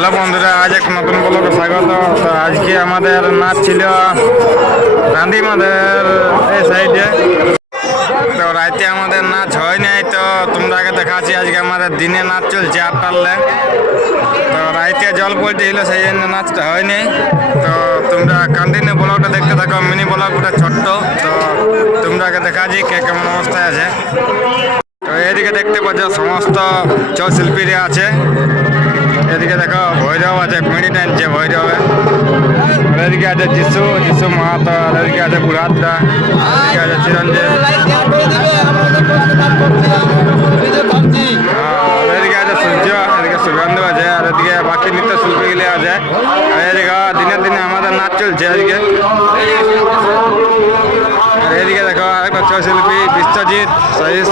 Hello বন্ধুরা, আজ এক নতুন ব্লগে স্বাগত। তো আজকে আমাদের নাচ ছিল গান্ধী মাদের এই সাইডে। তো রাতে আমাদের নাচ হয় নাই, তো তোমরাকে দেখাচ্ছি। আজকে আমাদের দিনে নাচ চলছে 8টার। তো রাইতে জল পড়তে ছিল, সেই জন্য নাচটা হয়নি। তো তোমরা কন্টিনিউ ব্লগটা দেখতে থাকো, মিনি ব্লগটা ছোট্ট। তো তোমরাকে দেখাচ্ছি কে কেমন অবস্থায় আছে। তো এদিকে দেখতে পাচ্ছ সমস্ত ছৌ শিল্পীরা আছে। এদিকে দেখো ভৈরব আছে, পিঁড়ি টানছে ভৈরবে। আর এদিকে আছে যিশু মাহাতো, আর এদিকে আছে বুড়াদা, এদিকে আছে চিরঞ্জিত। আর এদিকে আছে সূর্য, এদিকে সুগন্ধ আছে, আর এদিকে বাকি নৃত্য শিল্পীগুলি আছে। আর এদিকে দিনে দিনে আমাদের নাচ চলছে আজকে। আর এদিকে দেখো আরেকটা ছৌ শিল্পী বিশ্বজিৎ সহিস।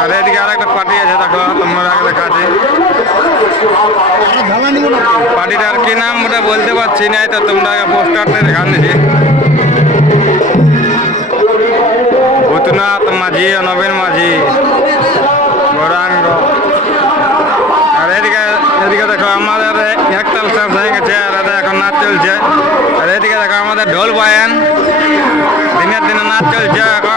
আর এদিকে আরেকটা পার্টি আছে, দেখো তোমরা দেখাচ্ছি। পার্টিটার কি নাম ওটা বলতে পারছি না, তো তোমরা পোস্টারটা দেখান দিছি। ভূতনাথ মাঝি, নবীন মাঝি, গৌরাঙ্গ। আর এদিকে এদিকে দেখো আমাদের একতাল শেষ হয়ে গেছে, আর এটা এখন নাচ চলছে। আর এদিকে দেখো আমাদের ঢোল বায়ান, দিনের দিনে নাচ চলছে এখন।